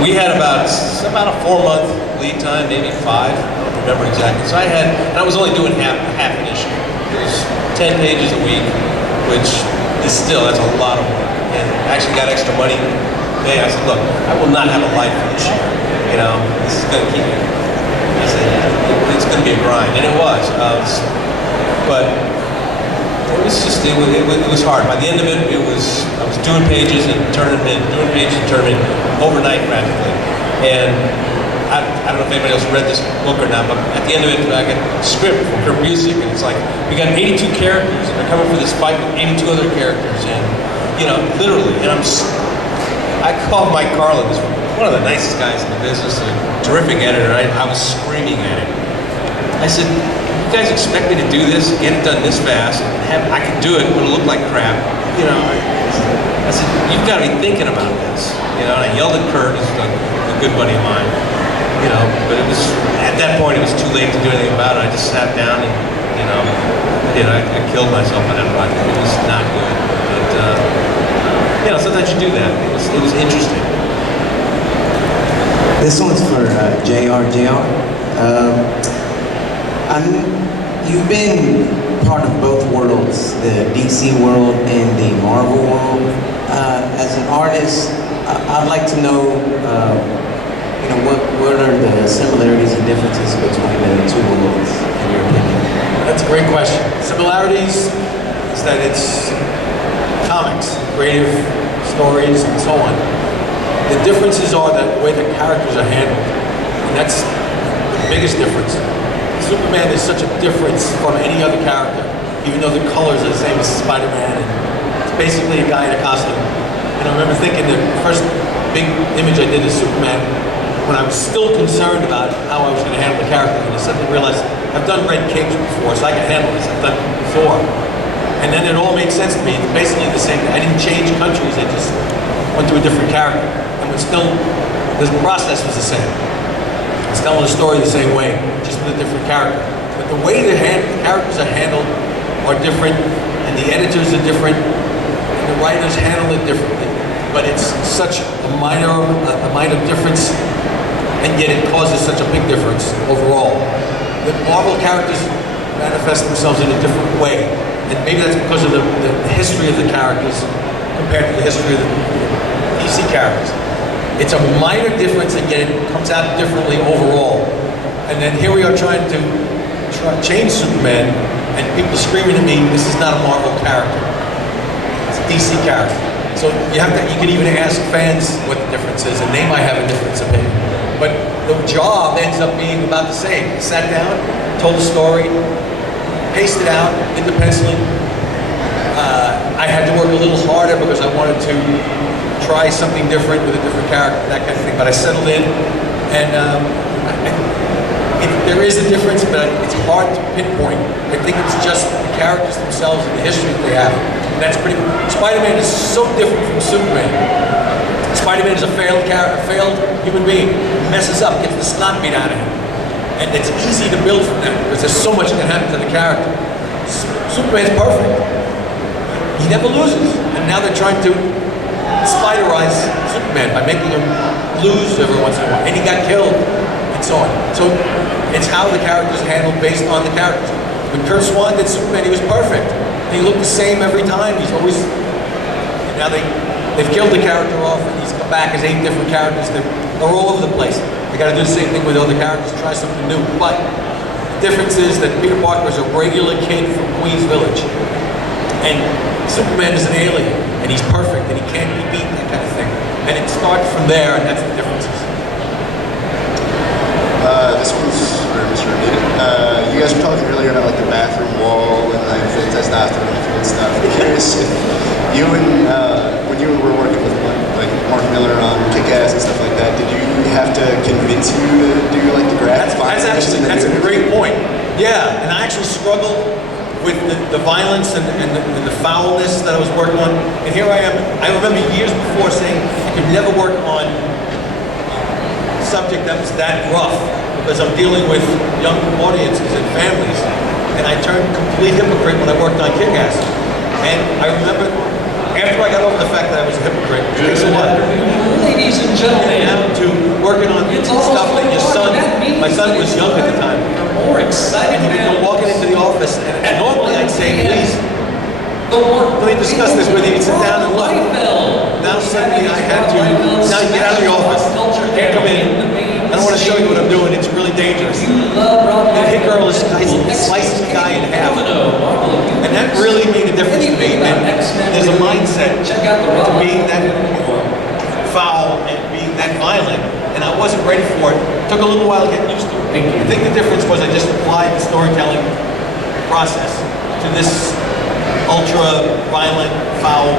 we had about a 4-month lead time, maybe 5. I don't remember exactly. So and I was only doing half an issue. It was 10 pages a week, which is that's a lot of work. And I actually got extra money. I said, look, I will not have a life for this year. You know, this is going to keep me. I said, it's going to be a grind, and it was. But it was hard. By the end of it, I was doing pages and turning them in, overnight practically. And I don't know if anybody else read this book or not, but at the end of it, I got a script from Kurt Busiek, and it's like, we got 82 characters, and they're coming for this fight with 82 other characters, and, you know, literally, and I called Mike Carlin, who's one of the nicest guys in the business, a terrific editor, I was screaming at him. I said, you guys expect me to do this, get it done this fast, I can do it, but it'll look like crap, you know. I said, you've got to be thinking about this, you know, and I yelled at Kurt, who's a good buddy of mine. you know, but it was, at that point, it was too late to do anything about it. I just sat down and, you know, I killed myself on that run. It was not good. But, you know, sometimes you do that. It was interesting. This one's for JR. You've been part of both worlds, the DC world and the Marvel world. As an artist, I'd like to know, you know, what are the similarities and differences between the two worlds, in your opinion? That's a great question. Similarities is that it's comics, creative stories, and so on. The differences are the way the characters are handled, and that's the biggest difference. Superman is such a difference from any other character, even though the colors are the same as Spider-Man. And it's basically a guy in a costume. And I remember thinking the first big image I did of Superman, when I was still concerned about how I was going to handle the character, and I suddenly realized I've done red capes before, so I can handle this. I've done Thor. And then it all made sense to me. It's basically the same. I didn't change countries. I just went to a different character. And the process was the same. It's telling the story the same way, just with a different character. But the way the characters are handled are different, and the editors are different, and the writers handle it differently. But it's such a minor difference, and yet it causes such a big difference overall. The Marvel characters manifest themselves in a different way, and maybe that's because of the history of the characters compared to the history of the DC characters. It's a minor difference, and yet it comes out differently overall. And then here we are trying to change Superman, and people screaming at me, this is not a Marvel character. It's a DC character. So you can even ask fans what the difference is, and they might have a different opinion. But the job ends up being about the same. I sat down, told a story, paced it out, did the penciling. I had to work a little harder because I wanted to try something different with a different character, that kind of thing. But I settled in, and there is a difference, but it's hard to pinpoint. I think it's just the characters themselves and the history that they have. And that's pretty. Spider-Man is so different from Superman. Spider-Man is a failed human being. He messes up, gets the snot beat out of him, and it's easy to build from that because there's so much that can happen to the character. Superman's perfect. He never loses, and now they're trying to Spiderize Superman by making him lose every once in a while, and he got killed, and so on. So it's how the characters handled based on the characters. When Kurt Swan did Superman, he was perfect. And he looked the same every time. He's always. And now they've killed the character off, and he's come back as 8 different characters. They're all over the place. They got to do the same thing with other characters, try something new. But the difference is that Peter Parker is a regular kid from Queens Village, and Superman is an alien, and he's perfect, and he can't be beaten, that kind of thing. And it starts from there, and that's the differences. This one's for Mr. Romita. You guys were talking earlier about like the bathroom wall and like the testosterone and stuff. I'm curious if you and when you were working with like Mark Miller on Kick-Ass and stuff like that, did you have to convince you to do like the graphic? That's a great point. Yeah, and I actually struggled with the violence and the foulness that I was working on. And here I am. I remember years before saying I could never work on a subject that was that rough because I'm dealing with young audiences and families. And I turned complete hypocrite when I worked on Kick-Ass. And I remember after I got over the fact that I was a hypocrite, it takes a while. Ladies and gentlemen, Down to working on stuff that your son, my son was young at the time. more exciting And he would come walking into the office, and normally I'd say, please, let me discuss this with you. He'd sit down and look. Now suddenly I had to, now you get out of the office. You can't come in. I don't want to show you what I'm doing. It's really dangerous. That hit girl is slicing the guy in half. And that really made a difference to me. And there's a mindset to being that foul and being that violent. And I wasn't ready for it. It took a little while to get used to it. I think the difference was I just applied the storytelling process to this ultra-violent, foul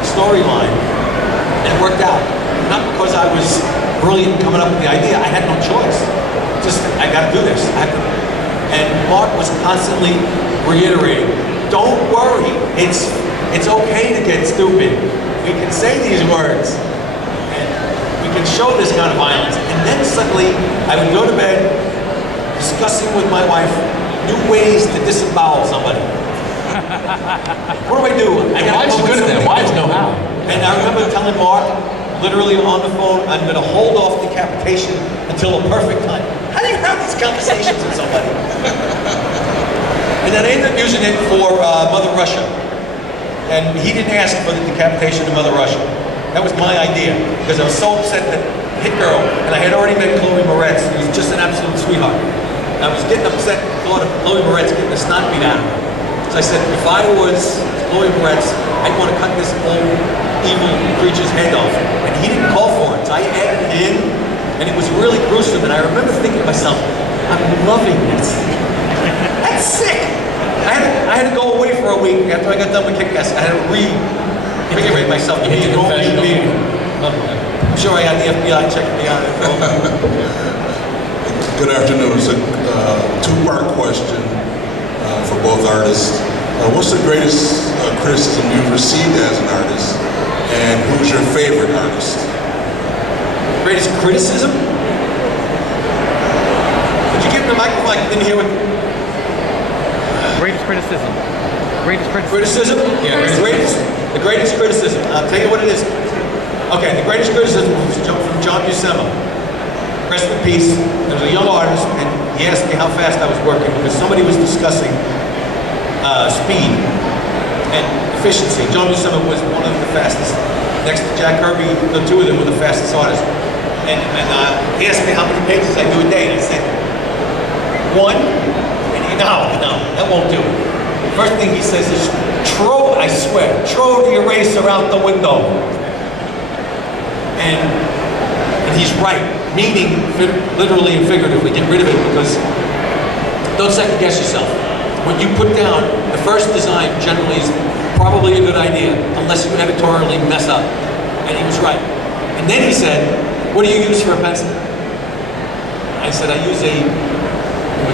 storyline, and it worked out. Not because I was brilliant coming up with the idea. I had no choice. Just, I got to do this. And Mark was constantly reiterating, don't worry. It's okay to get stupid. We can say these words, and we can show this kind of violence, and then suddenly I would go to bed discussing with my wife new ways to disembowel somebody. What do? Wives are good at that. Wives know how. And I remember telling Mark, literally on the phone, I'm going to hold off decapitation until a perfect time. How do you have these conversations with somebody? And then I ended up using it for Mother Russia. And he didn't ask for the decapitation of Mother Russia. That was my idea, because I was so upset that Hit Girl, and I had already met Chloe Moretz, who was just an absolute sweetheart. And I was getting upset at the thought of Chloe Moretz getting the snot beat out of her. So I said, if I was Chloe Moretz, I'd want to cut this old evil creature's head off. And he didn't call for it, so I added it in, and it was really gruesome. And I remember thinking to myself, I'm loving this. That's sick. I had to go away for a week after I got done with Kick-Ass. I had to reinvigorate myself to be a normal human being. I'm sure I had the FBI checking me out. Good afternoon. It's a two-part question for both artists. What's the greatest criticism you've received as an artist, and who's your favorite artist? Greatest criticism? Could you give him the microphone? I didn't hear what. Greatest criticism. Greatest criticism. Criticism? Yeah, The greatest criticism. I'll tell you what it is. Okay, the greatest criticism was from John Buscema. Rest in peace. There was a young artist, and he asked me how fast I was working because somebody was discussing speed and efficiency. John Buscema was one of the fastest. Next to Jack Kirby, the two of them were the fastest artists. And he asked me how many pages I do a day, and I said, one. And no, that won't do. First thing he says is, throw the eraser out the window. And he's right, meaning literally and figuratively, get rid of it, because don't second guess yourself. What you put down, the first design generally is probably a good idea, unless you editorially mess up. And he was right. And then he said, what do you use for a pencil? I said, I use a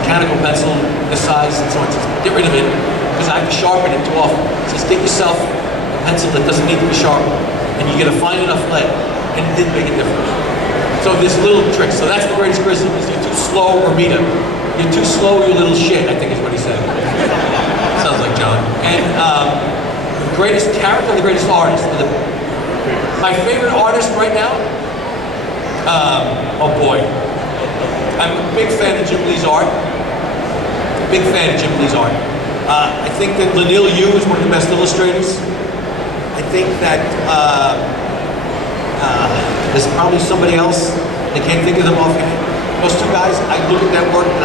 mechanical pencil this size and so on. He says, get rid of it, because I have to sharpen it too often. He says, get yourself a pencil that doesn't need to be sharpened, and you get a fine enough lead, and it didn't make a difference. So there's little tricks. So that's the greatest criticism, is you're too slow, Romita. You're too slow, you little shit, I think is what he said. Sounds like John. And the greatest character, the greatest artist. My favorite artist right now? Oh boy. I'm a big fan of Jim Lee's art. Big fan of Jim Lee's art. I think that Lanil Yu is one of the best illustrators. I think that there's probably somebody else. I can't think of them offhand. Those two guys, I look at that work and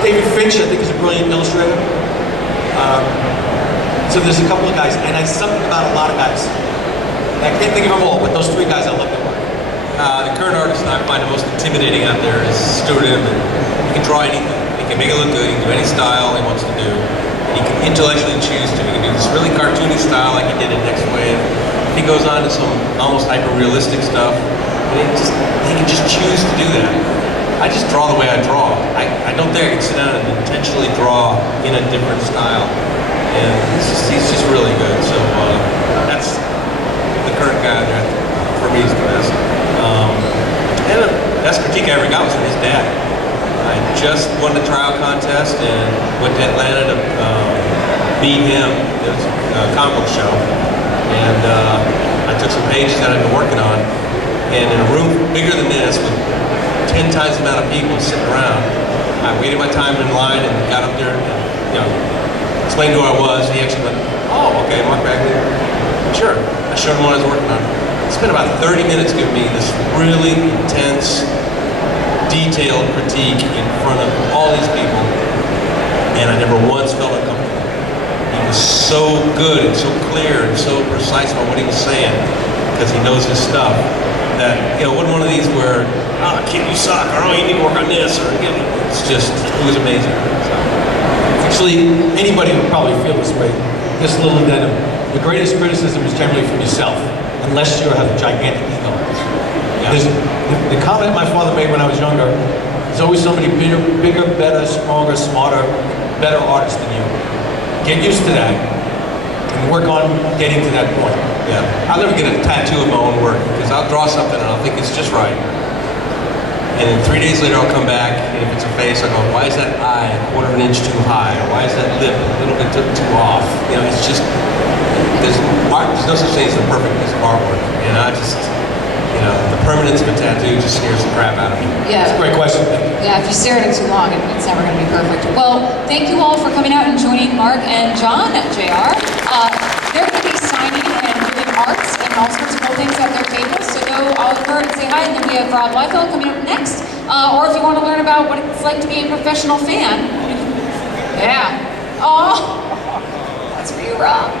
David Finch, I think, is a brilliant illustrator. So there's a couple of guys, and I something about a lot of guys. I can't think of them all, but those three guys, I love their work. The current artist that I find the most intimidating out there is Stuart Inman. He can draw anything. He can make it look good. He can do any style he wants to do. He can intellectually choose to. He can do this really cartoony style like he did in Next Wave. He goes on to some almost hyper-realistic stuff. And he can just choose to do that. I just draw the way I draw. I don't think I can sit down and intentionally draw in a different style. And he's just really good. So that's the current guy that for me is the best. And the best critique I ever got was from his dad. I just won the trial contest and went to Atlanta to beat him. It was a comic book show. And I took some pages that I've been working on, and in a room bigger than this with 10 times the amount of people sitting around, I waited my time in line and got up there and explained who I was. He actually went, oh, okay, Mark Bagley. Sure. I showed him what I was working on. He spent about 30 minutes giving me this really intense, detailed critique in front of all these people, and I never once felt uncomfortable. He was so good and so clear and so precise about what he was saying, because he knows his stuff, that, it wasn't one of these where, oh, kid, you suck, or oh, you need to work on this, or, it's just, it was amazing. So. Actually, anybody would probably feel this way. Just a little addendum. The greatest criticism is generally from yourself, unless you have a gigantic ego. Yeah. The comment my father made when I was younger, there's always somebody bigger, better, stronger, smarter, better artist than you. Get used to that, and work on getting to that point. Yeah, I'll never get a tattoo of my own work, because I'll draw something and I'll think it's just right. And then 3 days later, I'll come back, and if it's a face, I'll go, why is that eye a quarter of an inch too high? Or why is that lip a little bit too off? You know, it's just, there's no such thing as the perfect piece of artwork. And I just, you know, the permanence of a tattoo just scares the crap out of me. Yeah. That's a great question. Yeah, if you stare at it too long, it's never going to be perfect. Well, thank you all for coming out and joining Mark and John at JR. They're going to be signing and giving arts and all sorts of cool things at their tables, so go over and say hi. And then we have Rob Liefeld coming up next. Or if you want to learn about what it's like to be a professional fan. Yeah. Oh, that's for you, Rob.